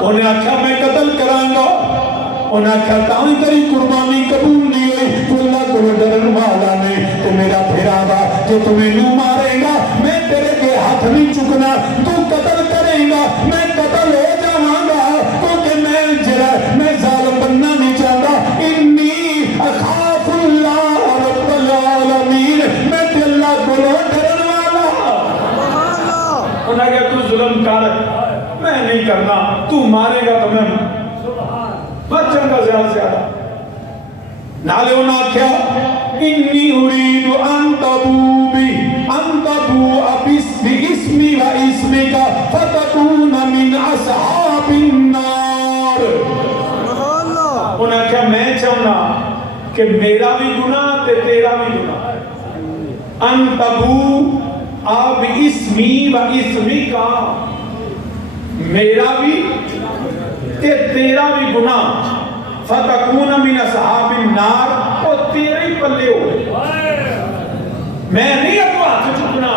انہیں آکھا میں قتل کرانگا، انہیں آکھا تاں تیری قربانی قبول نہیں ہوئی، تو اللہ کو ڈرن والا نے تو میرا پھرا دا جو تمہیں نو مارے گا میں تیرے کے ہاتھ نہیں چکنا، تو قتل کرے گا میں قتل ہو جاواں گا، کیونکہ میں ظالم بننا نہیں چاہتا، انی اخاف اللہ رب العالمین، میں تے اللہ کو ڈرن والا۔ انہوں نے کہا تو ظلم کر، میں نہیں کرنا، تو مارے گا تو میں بچوں کا زیادہ نالے انہوں نے کہا انی ارید ان تبوء باسمی و اسمک فتکون من اصحاب النار۔ انہوں نے کہا میں چاہنا کہ میرا بھی گناہ تے تیرا بھی گناہ، ان تبوء باسمی و اسمک، میرا بھی تے تیرا بھی گناہ، فتکون من اصحاب النار، اور تیرے ہی پلے ہو، میں نہیں اب ہاتھ چکنا،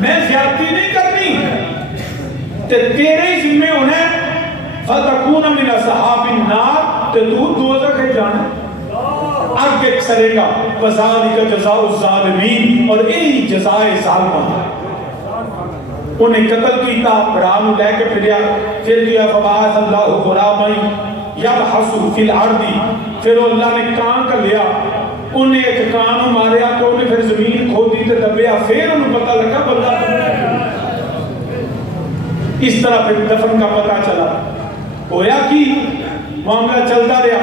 میں زیادتی نہیں کرنی، تے تیرے ہی ذمہ ہونے، فتکون من اصحاب النار، تے تو دوزخ ہے جانا، اب ایک سرے گا وَذَلِكَ جَزَاءُ الظَّالِمِينَ، اور یہی جزائے ظالمہ۔ انہیں قتل کیتا، برانو لے کے پھر دیا فَبَعَثَ اللَّهُ غُرَابًا یبحث فی الارض، پھر اللہ نے کان کا لیا، انہیں ایک کانوں ماریا تو انہیں پھر زمین کھودی تے دبیا، پھر انہیں پتہ لگا بندہ اس طرح پھر دفن کا پتہ چلا، ہویا کی معاملہ چلتا رہا۔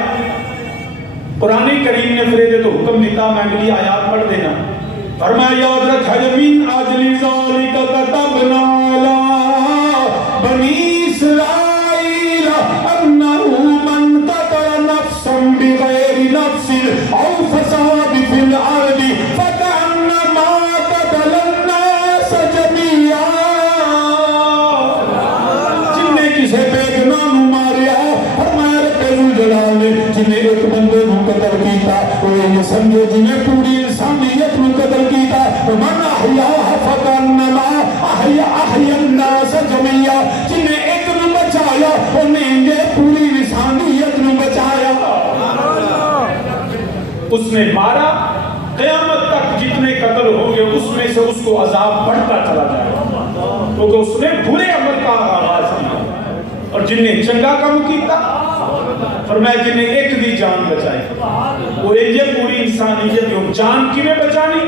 قرآن کریم نے پھر تو حکم دیتا، میں اگلی آیات پڑھ دینا، فرمایا یاد رکھا من اجل ذالک کتبنا علی بنی اسرائیل انہ من قتل نفسا بغیر نفس او فساد فی الارض فکأنما قتل الناس جميعا، جن نے کسے بے گناہ ماریا، فرمایا رب ذوالجلال نے جنہیں ایک بندے کو قتل کیتا، وہ یہ سمجھو جنہیں پوری انسانیت کو قتل کیتا، من احیاها فکأنما احیا الناس جميعا، جنہیں ایک نے بچایا انہیں یہ پوری انسانیت نے بچایا۔ اس نے مارا، قیامت تک جتنے قتل ہوں گے اس میں سے اس کو عذاب بڑھتا چلا جائے گا، کیونکہ اس نے برے عمل کا آغاز کیا، اور جن نے چنگا کام کیتا فرمایا جن نے ایک دی جان بچائی، وہ یہ پوری انسانیت کو جان کی میں بچانی۔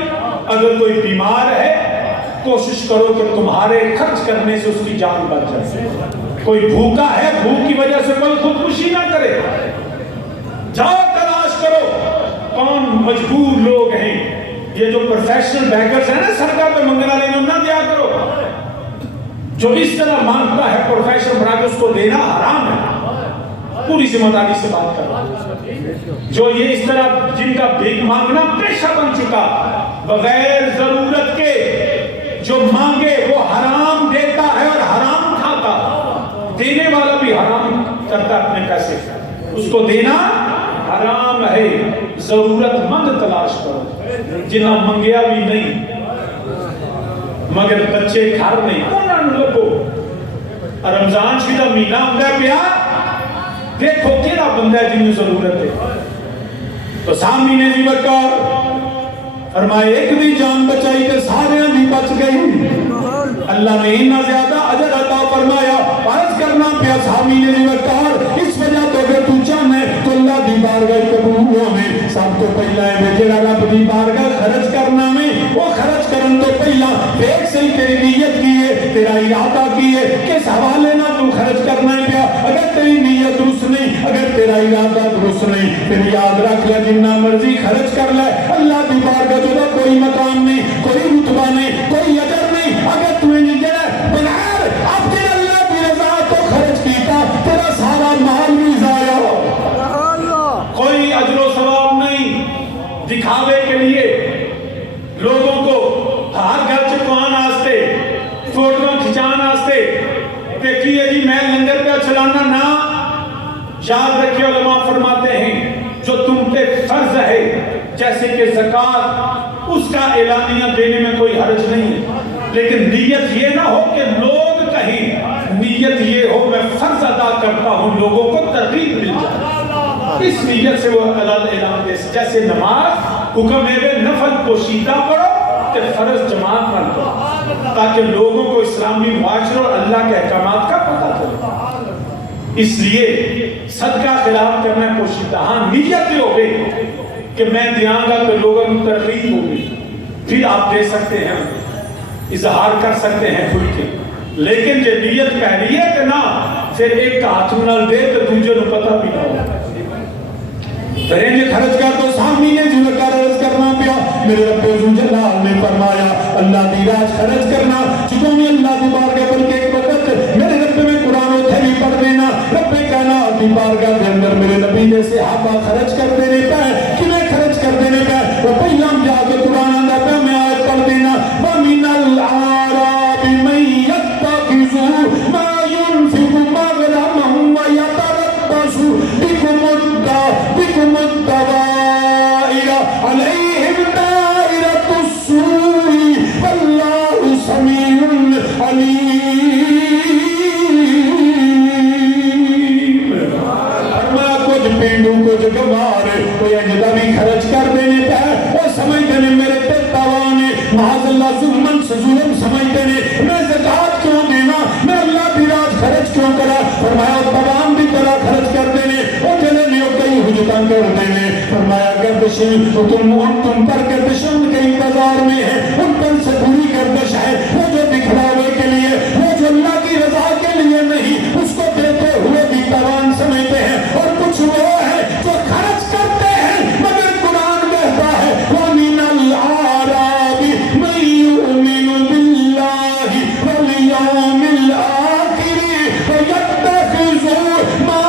اگر کوئی بیمار ہے کوشش کرو کہ تمہارے خرچ کرنے سے اس کی جان بچ جائے، کوئی بھوکا ہے بھوک کی وجہ سے کوئی خودکشی نہ کرے، جاؤ تلاش کرو کون مجبور لوگ ہیں، یہ جو پروفیشنل بیگرز ہیں نا سڑکوں پہ منگنا لینا نہ دیا کرو، جو اس طرح مانگتا ہے پروفیشنل بنا کے اس کو دینا حرام ہے، پوری ذمہ داری سے بات کرو۔ جو یہ اس طرح جن کا بھیک مانگنا پیشہ بن چکا، بغیر ضرورت کے جو مانگے وہ حرام دیتا ہے اور حرام کھاتا، دینے والا بھی حرام کرتا اپنے پیسے، اس کو دینا حرام ہے۔ ضرورت مند تلاش کرو، جنہاں منگیا بھی نہیں مگر بچے گھر نہیں، انہوں نے لگو رمضان شدہ مہینہ ہوتا ہے پیا، دیکھو کیڑا بندہ ہے جنہوں ضرورت ہے، تو سامی نے بھی بکار فرمائے ایک بھی جان بچائی تے سارے بھی بچ گئی، اللہ نے اتنا زیادہ اجر عطا فرمایا۔ عرض کرنا پیا سامی نے بھی بکار اس وجہ تو اگر تو چاہنے تو اللہ دی بارگاہ قبول میں سب تو پہلا ہے جڑا رب دی بارگاہ خرچ کرنا میں وہ خرچ کرن تو پہلا دیکھ صحیح تیری نیت کی ہے، تیرا ارادہ کی ہے، کس حوالے نہ تو خرچ کرنا ہے پیا۔ اگر تیری نیت درست نہیں، اگر تیرا ارادہ درست نہیں، پھر یاد رکھ لے جنہ مرضی خرچ کر لے، اللہ دی بارگاہ تو کوئی مقام نہیں، کوئی رتبہ نہیں، کوئی اجر نہیں۔ اگر تو انہیں جڑا بغیر اپنے اللہ کی رضا تو خرچ کیتا تیرا سارا مال بھی ضائع ہو، کوئی اجر و ثواب نہیں، دکھاوے کے لیے لوگوں کو ہر گھر چکوان آستے فوٹو کھچان آستے دیکھیے جی میں لنگر پہ چلانا نہ، یاد رکھیں علماء فرماتے ہیں جو تم پہ فرض ہے جیسے کہ زکوٰۃ اس کا اعلانیہ دینے میں کوئی حرج نہیں ہے، لیکن نیت یہ نہ ہو کہ لوگ کہیں، نیت یہ ہو میں فرض ادا کرتا ان لوگوں کو ترغیب مل جائے، اس نیت سے وہ اعلان دے جیسے نماز حکم ہے نفل پوشیدہ پڑھو کہ فرض جماعت نہ پڑھو، تاکہ لوگوں کو اسلامی معاشرے اور اللہ کے احکامات کا پتہ چلے۔ اس لیے صدقہ خلاف کرنا پوشیدہ، ہاں نیت یہ ہو گئی کہ میں دیاں گا تو لوگوں کی ترغیب ہوگی، پھر آپ دے سکتے ہیں، اظہار کر سکتے ہیں کھل کے، لیکن جو نیت پہلی ہے کہ نہ پھر ایک کا ہاتھ نال دے تو دوسرے کو پتہ بھی نہ ہو۔ فرینج خرچ کر تو سامی نے جو کر عرض کرنا پیا، میرے رب جلال نے فرمایا اللہ دی راج خرچ کرنا، جدوں میں اللہ دی بارگاہ بلکہ ایک وقت میرے رب میں قرآن و تھیلی پڑھ دینا، رب کائنات دی بارگاہ کے اندر میرے نبی نے صحابہ خرچ کر دینے پہ کیویں خرچ کر دینے پہ، وہ پہلا جا کے قرآن اندر پہ میں آیت پڑھ دینا، وَمِنَ الْأَعْرَابِ مَن يَتَّخِذُ مَا يُنْفِقُ مَغْرَمًا وَيَتَرَبَّصُ بِكُمُ الدَّوَائِرَ عَلَيْهِمْ دَائِرَةُ السُّوءِ وَاللَّهُ سَمِيعٌ عَلِيمٌ۔ فرمایا کچھ پینڈو کچھ گوار کوئی اجدہ بھی خرچ کر دینے پہ وہ سمجھتے ہیں میرے پہ توانے معاذ اللہ ظلمن سے ظلم سمجھتے ہیں میں زکاة کیوں دینا، میں اللہ بھی راج خرچ کیوں کرا، فرمایا تمام بھی طرح خرچ کر دینے وہ چلے نیو کئی حجتاں کر دینے، فرمایا گردشن تم پر گردشن کے انتظار میں ہے، ان پر سے بری گردش ہے وہ جو دکھلاوے کے لیے، وہ جو اللہ کی رضا کے لیے نہیں اس کو دیتے ہوئے بھی توان سمجھتے ہیں، اور کچھ وہ ہے جو خرچ کرتے ہیں مگر قرآن کہتا ہے وَمِنَ الْأَعْرَابِ مَن يُؤْمِنُ بِاللَّهِ وَالْيَوْمِ الْآخِرِ وَيَتَّخِذُ مَا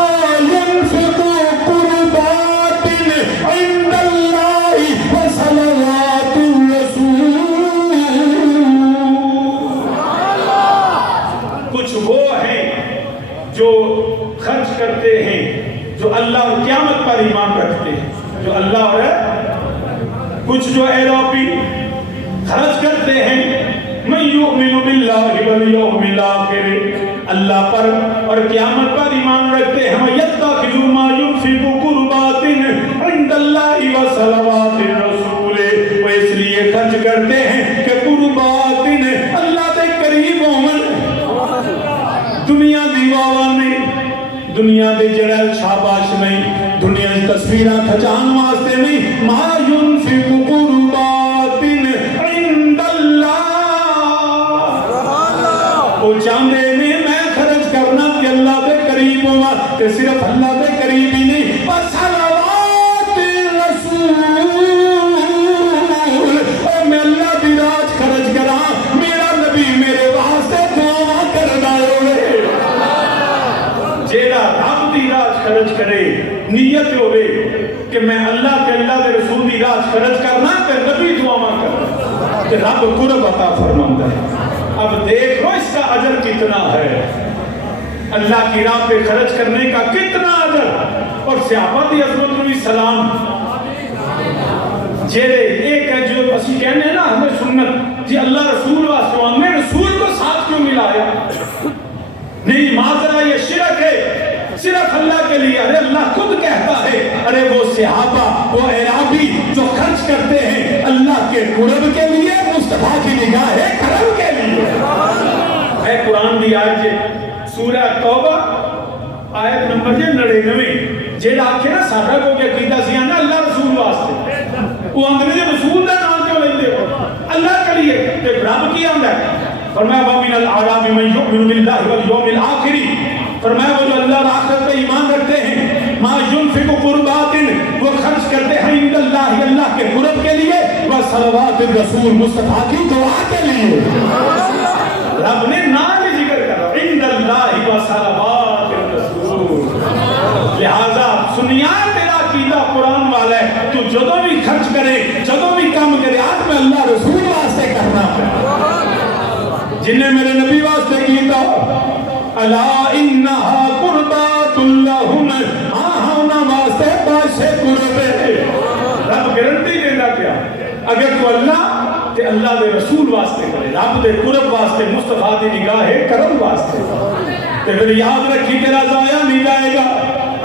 يُنْفِقُ قُرُبَاتٍ عِندَ اللَّهِ وَصَلَوَاتِ الرَّسُولِ۔ کچھ وہ ہیں جو خرچ کرتے ہیں جو اللہ اور قیامت پر ایمان رکھتے ہیں، جو اللہ اور کچھ جو ایروپی خرچ کرتے ہیں من یؤمن باللہ والیوم الآخر، اللہ پر اور قیامت پر ایمان رکھتے ہیں، وَيَتَّخِذُ مَا يُنْفِقُ قُرُبَاتٍ عِنْدَ اللَّهِ وَصَلَوَاتِ الرَّسُولِ، وہ اس لیے خرچ کرتے ہیں کہ قربات اللہ دے قریب ہوں، دنیا دی واوا نہیں، دنیا دے جڑل شاباش نہیں، دنیا دی تصویرہ کھچان واسطے نہیں، ما ينفق قربات عند اللہ، وہ چاندے میں خرچ کرنا کہ اللہ دے قریب ہوا، کہ صرف اللہ دے قریب ہی نہیں، وصلوات الرسول، اور میں اللہ دی راج خرچ کرا، میرا نبی میرے واسطے دعا کرنا ہوئے، جیڑا رب دی راج خرچ کرے نیت ہوئے کہ میں اللہ کے اللہ دے رسول دی راج خرچ کرنا کہ نبی دعا کرنا کہ رب قرب عطا فرماتا ہے۔ اب دیکھو اس کا اجر کتنا ہے، اللہ کی راہ پہ خرچ کرنے کا کتنا اجر، اور صحابہ دی عظمت نبی سلام جیڑے ایک ہے جو اسی کہنے نا ہمیں سنت جی اللہ رسول واسطے ہمیں رسول کو ساتھ کیوں ملایا، نہیں معذرہ یہ شرک ہے، صرف اللہ کے لیے، ارے اللہ خود کہتا ہے، ارے وہ صحابہ وہ اعرابی جو خرچ کرتے ہیں اللہ کے قرب کے لیے، مصطفیٰ کی نگاہ ہے کرم کے لیے، ہے قرآن دی آیت سورہ توبہ آیت نمبر 99 جیڑا آکھے نا ساڈا کو کہ عقیدہ سی نا اللہ رسول واسطے، وہ اندر دے رسول دا نام کیوں لیندے ہو، اللہ کے لیے، تے رب کی آندا ہے، فرمایا وَمِنَ الْأَعْرَابِ مَن يُؤْمِنُ بِاللَّهِ وَالْيَوْمِ الْآخِرِ، فرمایا وہ جو اللہ اور آخرت پہ ایمان رکھتے ہیں، ما ينفق قربات، وہ خرچ کرتے ہیں عند اللہ اللہ کے قرب کے لیے، وصلوات الرسول مصطفیٰ کی دعا کے لیے، رب نے نام ذکر کرا عند اللہ وصلوات الرسول، لہذا سنیا تیرا عقیدہ قرآن والا ہے، تو جدوں بھی خرچ کرے جدوں بھی کام کرے آج میں اللہ رسول واسطے کرنا ہے، جن نے میرے نبی واسطے کیتا الا انہا قربات اللہم، آہانا واسطے باشے قربے، رب گرنٹی دینا کیا اگر تو اللہ تے اللہ دے رسول واسطے کرے، رب دے قرب واسطے، مصطفیٰ دی نگاہ کرم واسطے، تے پھر یاد رکھی تیرا ضائع نہیں جائے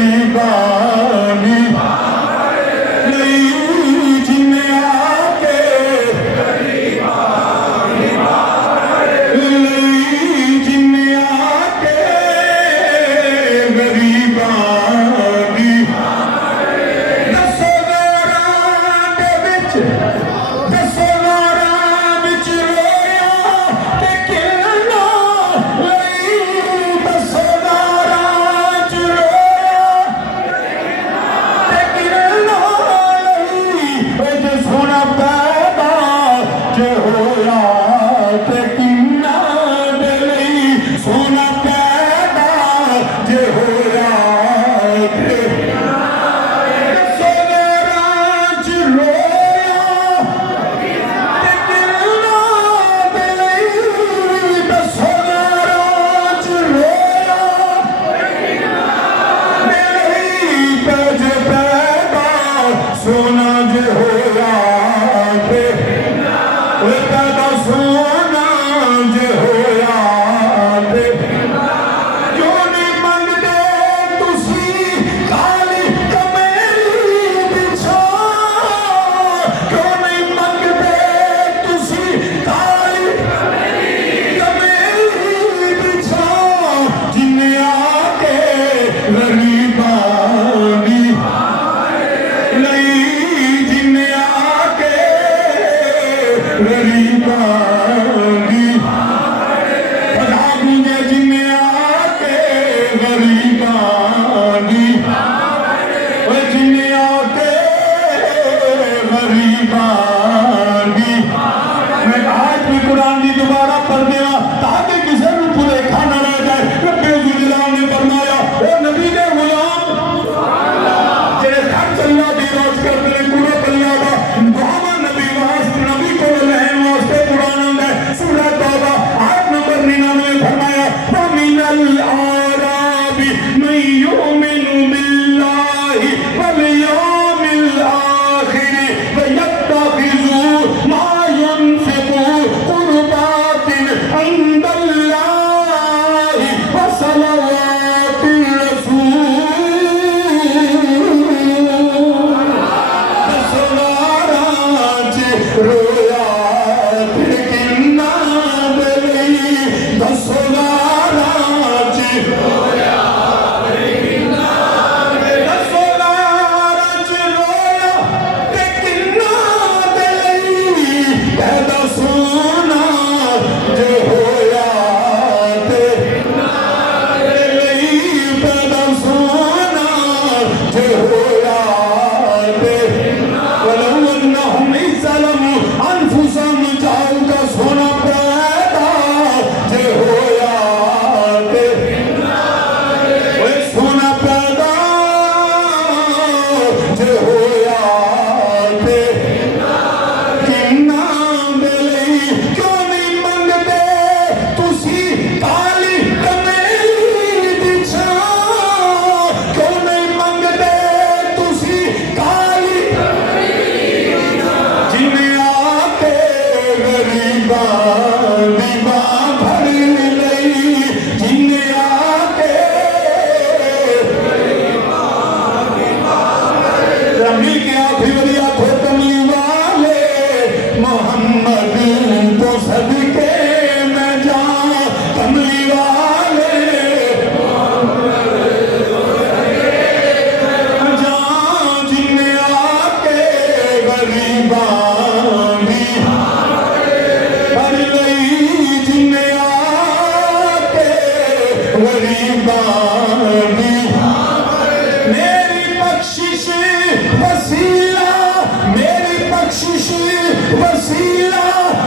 غریبانی لئی جن آکے لئی جن آکے غریبانی دسو داراں دے وچ دسو داراں وچ رویا تے کلنا لئی دسو داراں وچ رویا تے کلنا لئی اے جے سونا پیدا جے ہویا تے کنا دے لئی سونا پیدا جے ہویا تے دسو داراں وچ رویا تے کلنا دے لئی دسو داراں وچ رویا تے جے پیدا سونا جے ہویا تے اوے پیدا سونا جے ہویا تے کیوں نہیں منگدے تسی کالی کمیلی بچھا کیوں نہیں منگدے تسی کالی کمیلی بچھا جن آکے غریبانی لئی جن آکے غریبانی خدا مجھے جن آکے غریبانی اوے جن آکے غریبانی میں آج بھی قرآن دی دوبارہ پڑھ دیا تاکہ کسی نے بھلیکھا نہ رہ جائے رب ذوالجلال نے فرمایا اے نبی کے غلام جڑے خرچ اللہ دی راز کرتے ہیں پورا اللہ دا دعوا نبی واسطے نبی کو لہن واسطے قرآن ہے سورہ توبہ آیت نمبر 99 فرمایا وَمِنَ الْأَعْرَابِ مَن يُؤْمِنُ بِاللَّهِ وَالْيَوْمِ الْآخِرِ وَيَتَّخِذُ مَا يُنْفِقُ قُرُبَاتٍ عِندَ اللَّهِ وَصَلَوَاتِ الرَّسُولِ دسو داراں وچ رویا تے کنا دے لئی دسو داراں وچ رویا تے کنا دسو داراں وچ رویا تے کنا دے لئی پیدا سونا جے ہویا تے کنا دے لئی پیدا سونا جے ہویا تے ولو انہم اذ ظلموا انفسہم جاؤ کا سونا پیدا جے ہویا تے اوے سونا پیدا جے ہویا تے کنا دے لئی کیوں نہیں منگدے تسی کالی کمیلی بچھا کیوں نہیں منگدے تسی کالی جن آکے غریبانی باں بھر لئی جن آکے رمی کے آخری ولی آخو کملی والے محمد تو صدقے میں جان کملی والے جان جن آکے غریبانی بھر لئی جن آکے غریبانی میری بخشش وسیلہ میری بخشش وسیلہ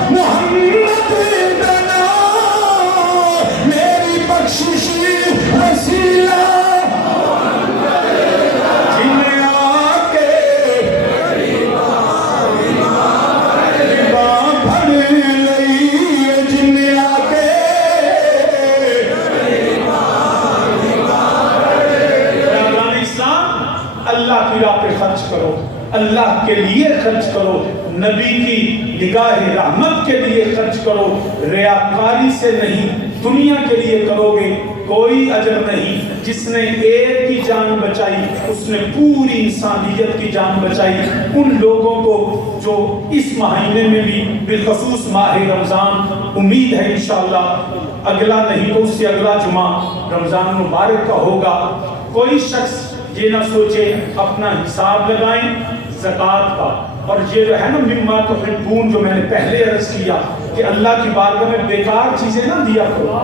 محمد دنا میری بخشش وسیلہ جن آکے باں بھر لئی جن آکے اللہ کی راہ پہ خرچ کرو اللہ کے لیے خرچ کرو نبی کی نگاہ رحمت کے لیے خرچ کرو ریاکاری سے نہیں دنیا کے لیے کرو گے کوئی اجر نہیں. جس نے ایک کی جان بچائی اس نے پوری انسانیت کی جان بچائی. ان لوگوں کو جو اس مہینے میں بھی بالخصوص ماہ رمضان امید ہے انشاءاللہ اگلا نہیں تو اس سے اگلا جمعہ رمضان مبارک کا ہوگا، کوئی شخص یہ نہ سوچے، اپنا حساب لگائیں زکوٰۃ کا. اور یہ جو ہے نا مما تحبون جو میں نے پہلے عرض کیا کہ اللہ کی بارگاہ میں بیکار چیزیں نہ دیا کرو.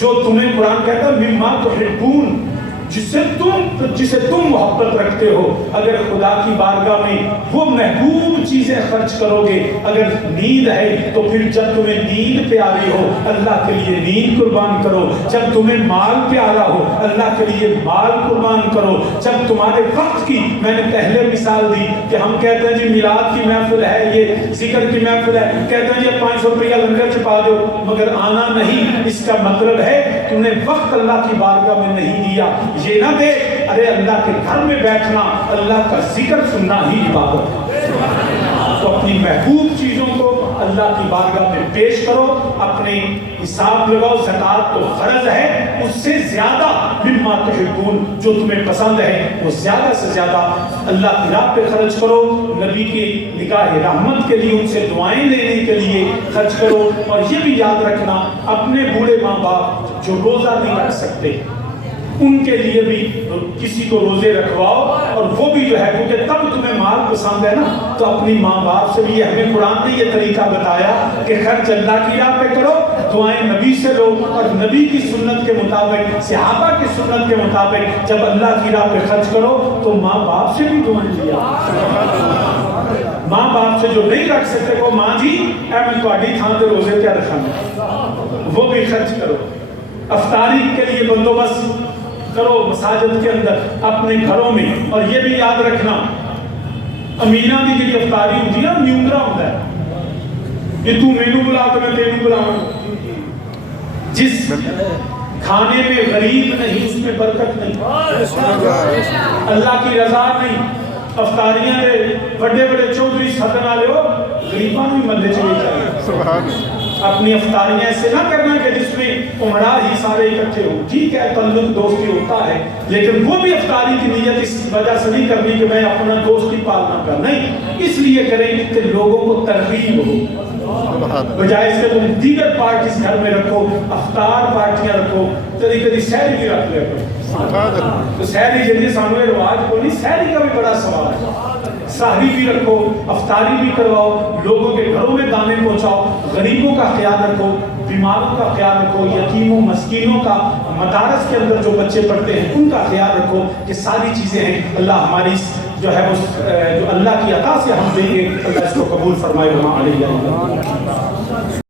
جو تمہیں قرآن کہتا ہے مما تحبون، جسے تم محبت رکھتے ہو، اگر خدا کی بارگاہ میں وہ محبوب چیزیں خرچ کرو گے. اگر نیند ہے تو پھر جب تمہیں نیند پیاری ہو اللہ کے لیے نیند قربان کرو. جب تمہیں مال پیارا ہو اللہ کے لیے مال قربان کرو. جب تمہارے وقت کی، میں نے پہلے مثال دی کہ ہم کہتے ہیں جی میلاد کی محفل ہے، یہ ذکر کی محفل ہے، کہتے ہیں جی 500 روپیہ لنگر چھپا دو مگر آنا نہیں. اس کا مطلب ہے تم نے وقت اللہ کی بارگاہ میں نہیں دیا. یہ نہ دے ارے اللہ کے گھر میں بیٹھنا اللہ کا ذکر سننا ہی عبادت ہے. تو اپنی محبوب چیزوں کو اللہ کی بارگاہ میں پیش کرو، اپنے حساب لگاؤ. زکوٰۃ تو فرض ہے، اس سے زیادہ مما تحبون جو تمہیں پسند ہے وہ زیادہ سے زیادہ اللہ کی راہ پہ خرچ کرو. نبی کی نگاہ رحمت کے لیے ان سے دعائیں لینے کے لیے خرچ کرو. اور یہ بھی یاد رکھنا اپنے بوڑھے ماں باپ جو روزہ نہیں رکھ سکتے ان کے لیے بھی کسی کو روزے رکھواؤ. اور وہ بھی جو ہے کیونکہ تب تمہیں مال پسند ہے نا، تو اپنی ماں باپ سے بھی ہمیں قرآن نے یہ طریقہ بتایا کہ خرچ اللہ کی راہ پہ کرو، دعائیں نبی سے لو. اور نبی کی سنت کے مطابق، صحابہ کی سنت کے مطابق جب اللہ کی راہ پہ خرچ کرو تو ماں باپ سے بھی دعائیں لیا. ماں باپ سے جو نہیں رکھ سکتے وہ ماں جی اے میں تھوڑی تھان تے روزے کیا رکھاں، وہ بھی خرچ کرو. افطاری کے لیے بندوبست کرو مساجد کے اندر، اپنے گھروں میں. اور یہ بھی یاد رکھنا امینہ کی جی افطاری ہوتی ہے نیونگرا ہوتا ہے کہ تو مینو بلا تو میں تینوں بلاؤں. جس کھانے میں غریب نہیں اس میں برکت نہیں، اللہ کی رضا نہیں. افطاریاں دے بڑے بڑے چودھری سدن والے ہو غریباں بھی مندے چلے جائیں. اپنی افطاریاں ایسے نہ کرنا کہ جس میں عمرہ ہی سارے اکٹھے ہوں. ٹھیک ہے تعلق دوستی ہوتا ہے لیکن وہ بھی افطاری کی نیت اس وجہ سے نہیں کرنی کہ میں اپنا دوستی پالنا کر، نہیں، اس لیے کریں کہ لوگوں کو ترغیب ہو. بجائے اس کے تم دیگر پارٹیز گھر میں رکھو، افطار پارٹیاں رکھو، کبھی کبھی سحری بھی رکھ لیا کرو. تو سحری جلدی سامنے رواج کو نہیں، سحری کا بھی بڑا سوال ہے. سحری بھی رکھو، افطاری بھی کرواؤ، لوگوں کے گھروں میں دانے پہنچاؤ، غریبوں کا خیال رکھو، بیماروں کا خیال رکھو، یتیموں مسکینوں کا، مدارس کے اندر جو بچے پڑھتے ہیں ان کا خیال رکھو. یہ ساری چیزیں ہیں اللہ ہماری جو ہے جو اللہ کی عطا سے ہم دیں گے، اللہ اس کو قبول فرمائے.